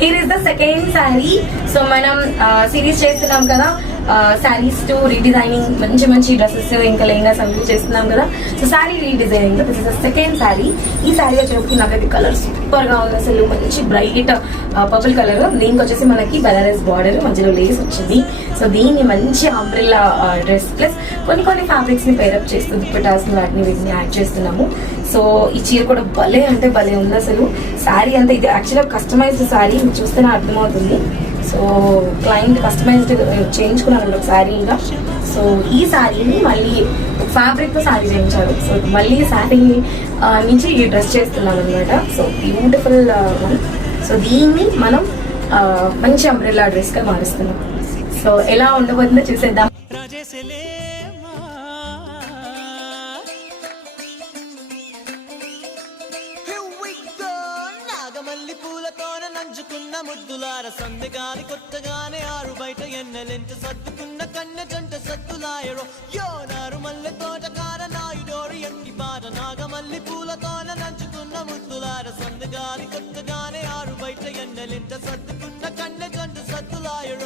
Here is the second sari. So మనం series చేస్తున్నాం కదా, శారీస్ టు రీడిజైనింగ్, మంచి మంచి డ్రెస్సెస్ ఇంకా లెహంగాస్ అవి చేస్తున్నాం కదా. So sari redesigning this is the second sari. ఈ శారీ వచ్చేటప్పటికి నాకైతే కలర్ సూపర్ గా ఉంది అసలు, మంచి బ్రైట్ పర్పుల్ కలర్. దీనికి వచ్చేసి మనకి బెనారస్ బార్డర్, మధ్యలో లేస్ వచ్చింది. సో దీన్ని మంచి అంబ్రెల్లా డ్రెస్ ప్లస్ కొన్ని ఫ్యాబ్రిక్స్ ని పేరప్ చేస్తూ దుప్పటాస్ వాటిని వీటిని యాడ్ చేస్తున్నాము. సో ఈ చీర కూడా భలే అంటే భలే ఉంది అసలు. శారీ అంతా ఇది యాక్చువల్గా కస్టమైజ్డ్ శారీ, మీకు చూస్తేనే అర్థమవుతుంది. సో క్లయింట్ కస్టమైజ్డ్ చేయించుకున్నాను ఒక శారీ ఇంకా. సో ఈ శారీని మళ్ళీ ఫ్యాబ్రిక్ తో శారీ చేయించారు. సో మళ్ళీ శారీ నుంచి ఈ డ్రెస్ చేస్తున్నాను అనమాట. So beautiful one. సో దీన్ని మనం మంచి అంబ్రెల్లా డ్రెస్ గా మారుస్తున్నాం. సో ఎలా ఉండబోతుందో చూసేద్దాం. ముద్దులార సందగాని కొత్తగానే ఆరు బయట ఎన్నెలెంట సర్దుకున్న కన్నె జంట సత్తులాయరో యోనారు మల్లె తోటకార నాయుడోరి ఎట్టి బాట నాగమల్లి పూలతోన నంచుకున్న ముద్దులార సందగాని కొత్తగానే ఆరు బయట ఎన్నెలెంట సర్దుకున్న కన్నె జంట సత్తులాయరో